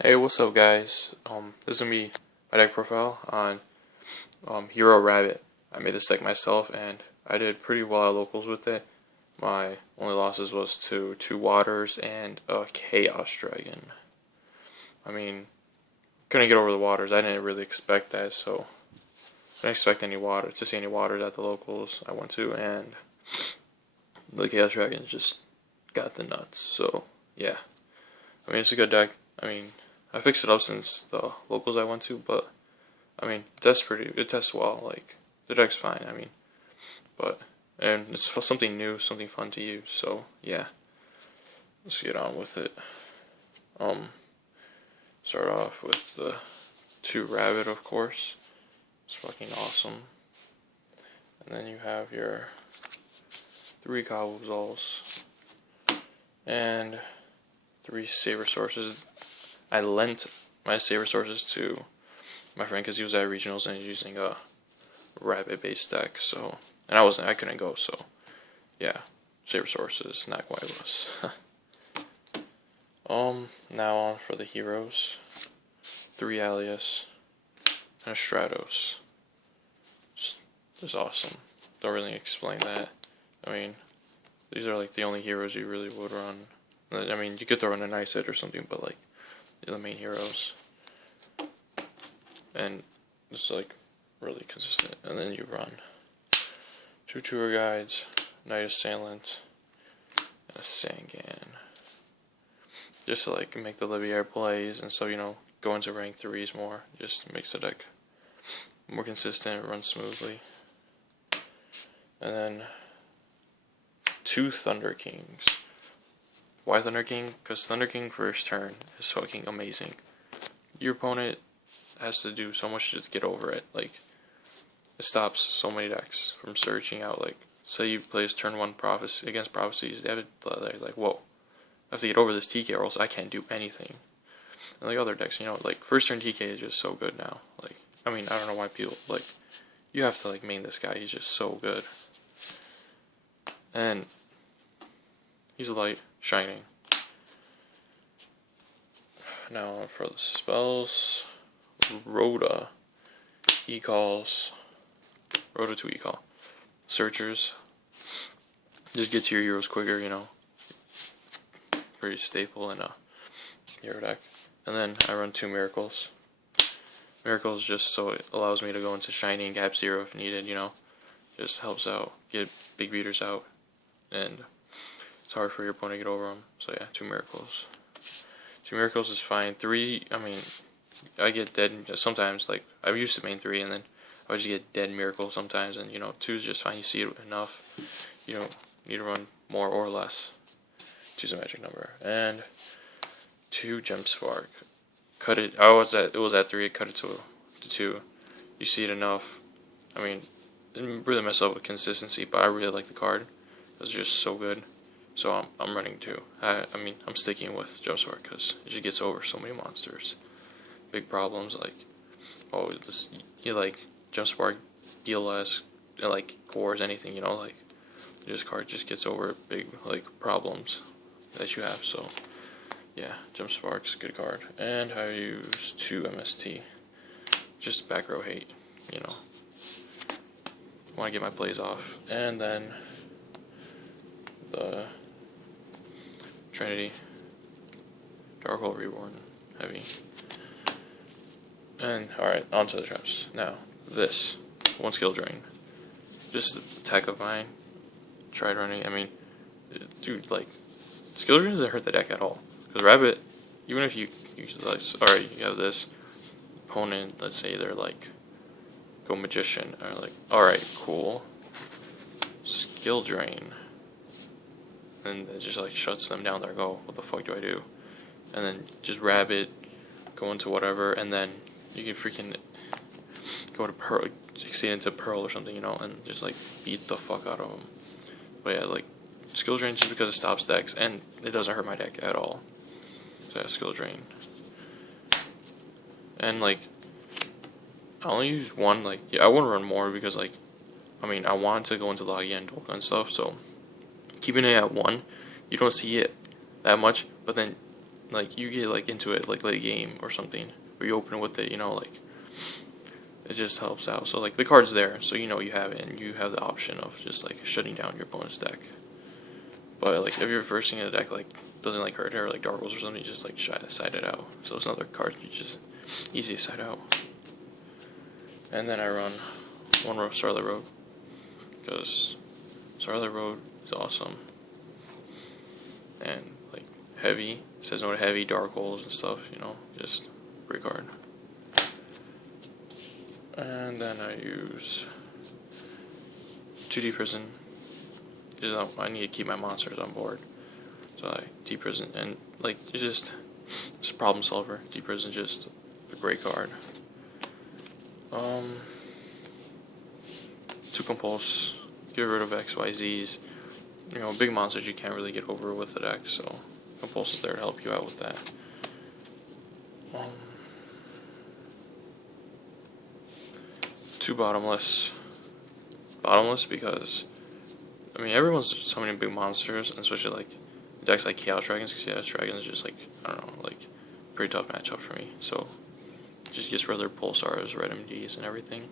Hey, what's up, guys? This is gonna be my deck profile on Hero Rabbit. I made this deck myself, and I did pretty well at locals with it. My only losses was to two Waters and a Chaos Dragon. I mean, couldn't get over the Waters. I didn't really expect that, so I didn't expect to see any Waters at the locals I went to, and the Chaos Dragon just got the nuts. So yeah, I mean it's a good deck. I mean, I fixed it up since the locals I went to, but I mean, it tests well. Like, the deck's fine. I mean, and it's something new, something fun to use. So yeah, let's get on with it. Um, Start off with the two Rabbit, of course. It's fucking awesome. And then you have your three Cobblezals and three Saber Sources. I lent my Saber Sources to my friend because he was at regionals and he's using a Rabbit-based deck. So, and I couldn't go. So, yeah, Saber Sources, not Guayabas. Now on for the heroes. Three Alias and a Stratos. Just awesome. Don't really explain that. I mean, these are like the only heroes you really would run. I mean, you could throw in a Nice Edge or something, but like, they're the main heroes. And it's like really consistent. And then you run two tour guides, Knight Assailant, and a Sangan. Just to like make the Livier plays, and so go into rank 3s more. Just makes the deck more consistent, run smoothly. And then two Thunder Kings. Why Thunder King? Because Thunder King first turn is fucking amazing. Your opponent has to do so much to get over it. Like, it stops so many decks from searching out. Like, say you play turn 1 Prophecy against Prophecies, they have like, whoa, I have to get over this TK or else I can't do anything. And like other decks, like first turn TK is just so good now. Like, I mean, I don't know why people, like, you have to like main this guy, he's just so good. And he's light, shining. Now for the spells, Rhoda, E-calls, Rhoda to E-call. Searchers, just get to your heroes quicker, pretty staple in a hero deck. And then I run two Miracles. Miracles just so it allows me to go into Shiny and Gap 0 if needed, just helps out, get big beaters out, and it's hard for your opponent to get over them. So yeah, two Miracles. Two Miracles is fine. Three, I mean, I get dead sometimes. Like, I used to main 3 and then I would just get dead Miracles sometimes, and 2 is just fine. You see it enough. You don't need to run more or less. 2's a magic number. And 2 Gem Spark. Cut it. It was at 3. I cut it to 2. You see it enough. I mean, it didn't really mess up with consistency, but I really like the card. It was just so good. So I'm running 2. I mean, I'm sticking with Gem Spark because it just gets over so many monsters. Big problems like, like Gem Spark, deal less, like cores, anything, like this card just gets over big like problems that you have. So yeah, Gem Spark's a good card. And I use 2 MST. Just back row hate, want to get my plays off. And then the Trinity, Darkhold Reborn, heavy. And alright, on to the traps. Now, this, 1 skill drain. Just the tech of mine. Tried running, I mean, dude, like, skill drain doesn't hurt the deck at all. Because Rabbit, even if you alright, you have this opponent, let's say they're like, go Magician, or like, alright, cool. Skill drain. And it just like shuts them down there, go, what the fuck do I do? And then just Rabbit, go into whatever, and then you can freaking go to Pearl, succeed into Pearl or something, and just like beat the fuck out of them. But yeah, like, skill drain just because it stops decks, and it doesn't hurt my deck at all. So yeah, skill drain. And like, I only use 1, like, yeah, I wouldn't run more because like, I mean, I want to go into Logia and Dolka and stuff, so keeping it at 1, you don't see it that much, but then like you get like into it like late game or something, or you open it with it, like it just helps out. So like the card's there, so you have it, and you have the option of just like shutting down your opponent's deck. But like if you're versing in a deck like doesn't like hurt or like Darkles or something, you just like side it out. So it's another card you just easy to side out. And then I run one row Starlight Road, because Starlight Road is awesome. And like heavy, says no to heavy, Darkles and stuff, just great card. And then I use 2 Deep Prison. I need to keep my monsters on board. So I Deep Prison, and like it's just problem solver. Deep Prison just a great card. 2 Compulse, get rid of XYZs. Big monsters you can't really get over with the deck, so Compulse is there to help you out with that. 2 Bottomless. Bottomless because everyone's summoning big monsters, and especially like decks like Chaos Dragons, because Chaos Dragons is just like, I don't know, like pretty tough matchup for me. So just gets rid of their Pulsars, Red MDs, and everything.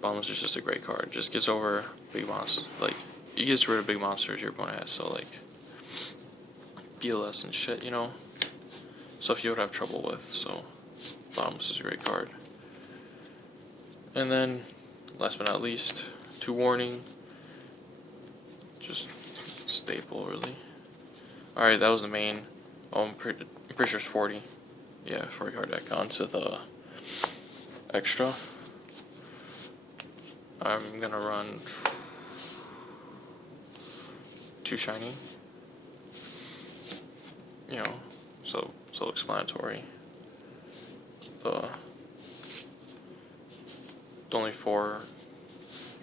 Bottomless is just a great card. Just gets over big monsters. Like it gets rid of big monsters your opponent has. So like BLS and shit, stuff you would have trouble with. So Bottomless is a great card. And then last but not least, 2 Warning. Just staple, really. Alright, that was the main. I'm pretty sure it's 40. Yeah, 40 card deck. Onto the extra. I'm gonna run 2 Shiny. So self-explanatory. Only 4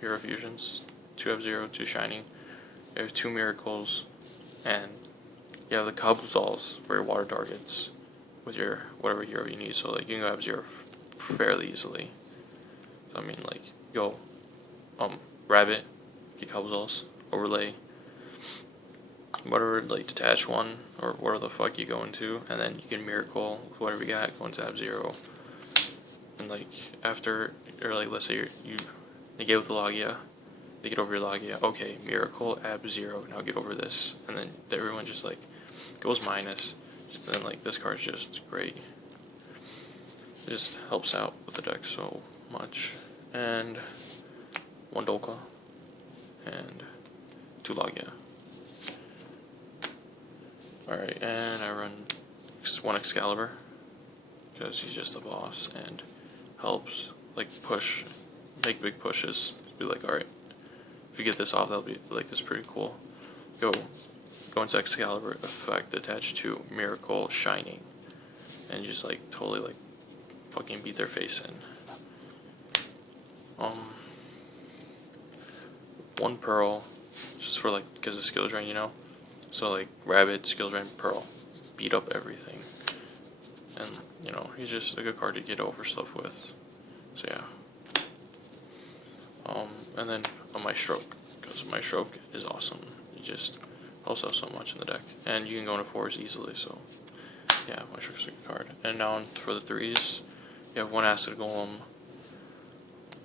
Hero Fusions, 2 F-Zero, 2 Shiny. You have 2 Miracles, and you have the Kabuzals for your water targets with your whatever hero you need. So like you can go F-Zero fairly easily. So like go Rabbit, get Kabuzals, overlay whatever, like detach one or whatever the fuck you go into, and then you can Miracle with whatever you got, go into F-Zero. And like after, or like let's say you negate with the Logia, they get over your Logia, okay, Miracle, F-Zero, now get over this, and then everyone just like goes minus. Then like this card's just great. It just helps out with the deck so much. And 1 Dolka and 2 Logia. Alright, and I run 1 Excalibur because he's just a boss and helps like push, make big pushes. Be like, alright, if you get this off, that'll be like, this pretty cool. Go into Excalibur, effect attached to Miracle Shining, and you just like totally like fucking beat their face in. 1 Pearl, just for like, because of skill drain, so like Rabbit, skill drain, Pearl, beat up everything, and he's just a good card to get over stuff with. So yeah. And then a Maestro, because Maestro is awesome. It just helps out so much in the deck, and you can go into 4s easily. So yeah, Maestro's a good card. And now for the 3s, you have 1 Acid Golem,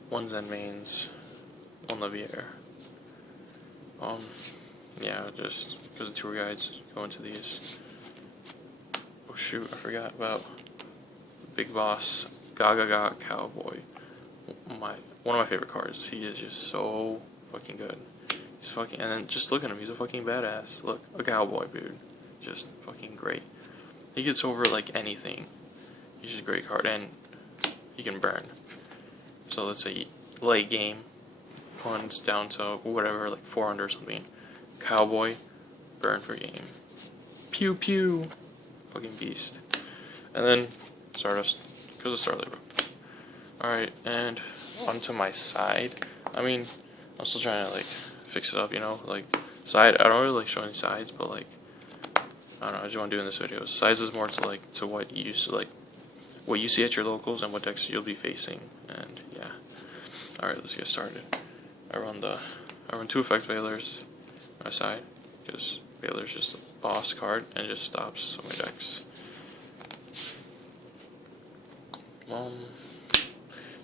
1 Zen Mains, 1 Leviair. Yeah, just because the tour guides go into these. Oh shoot, I forgot about Big Boss Gaga Cowboy. One of my favorite cards. He is just so fucking good. He's fucking, and then just look at him. He's a fucking badass. Look, a cowboy, dude. Just fucking great. He gets over like anything. He's just a great card, and he can burn. So let's say late game, opponent's down to whatever, like 400 or something. Cowboy, burn for game. Pew pew. Fucking beast. And then Stardust, because of Starlight Road. Alright, and onto my side. I'm still trying to like fix it up, like side. I don't really like showing sides, but like I don't know. I just want to do in this video. Sides is more to what you used to like, what you see at your locals and what decks you'll be facing. And yeah. All right, let's get started. I run 2 Effect Veilers on my side because Veilers just boss card and it just stops so many decks.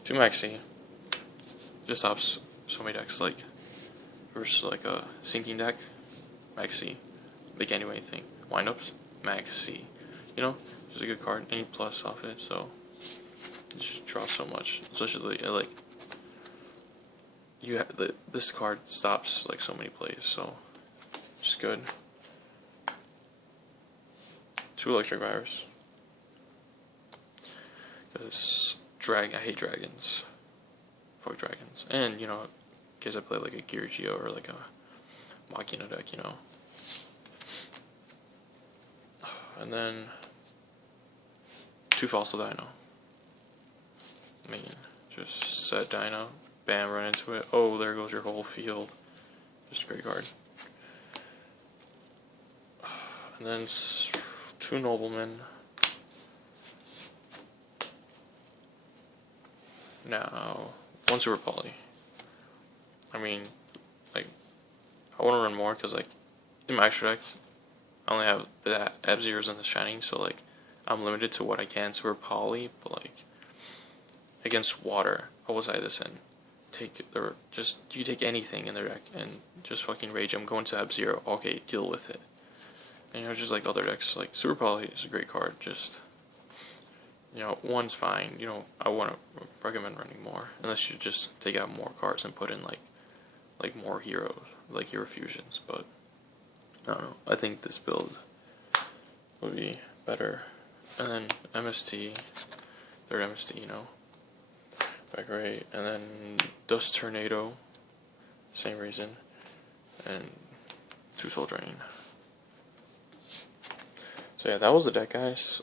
2 Maxi just stops so many decks, like versus like a sinking deck, Maxi, they can't do anything. Windups, Maxi, you know, just a good card. Any plus off it, so it just draws so much. Especially like you have this card stops like so many plays, so it's good. 2 Electric Virus. Because I hate dragons. Fuck dragons. And, you know, in case I play like a Girgio or like a Machina deck, you know. And then 2 Fossil Dino. I mean, just set Dino, bam, run into it. Oh, there goes your whole field. Just a great card. And then 2 Noblemen. Now, 1 Super Poly. I mean, like, I want to run more because, like, in my extra deck, I only have the F-Zeros and the Shining, so, like, I'm limited to what I can Super Poly, but, like, against water, what was I this in? You take anything in their deck and just fucking rage them, go into F-Zero, okay, deal with it. And, you know, just like other decks, like, Super Poly is a great card, just, you know, 1's fine, you know, I want to recommend running more, unless you just take out more cards and put in, like more heroes, like hero fusions, but, I don't know, I think this build would be better. And then MST, third MST, you know, back right, and then Dust Tornado, same reason, and 2 Soul Drain. So yeah, that was the deck, guys.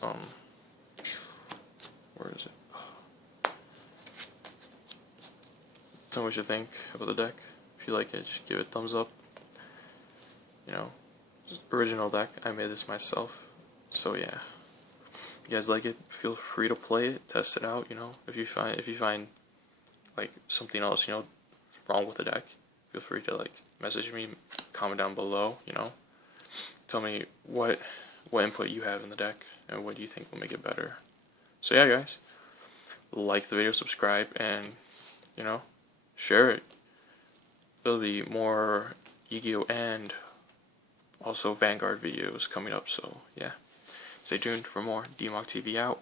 Where is it? Tell me what you think about the deck. If you like it, just give it a thumbs up. You know, just original deck. I made this myself. So yeah, if you guys like it, feel free to play it, test it out. You know, if you find like something else, you know, wrong with the deck, feel free to like message me, comment down below. You know, tell me what input you have in the deck and what do you think will make it better. So yeah, guys, like the video, subscribe, and, you know, share it. There'll be more Yu-Gi-Oh! And also Vanguard videos coming up, so yeah. Stay tuned for more. DMOC TV out.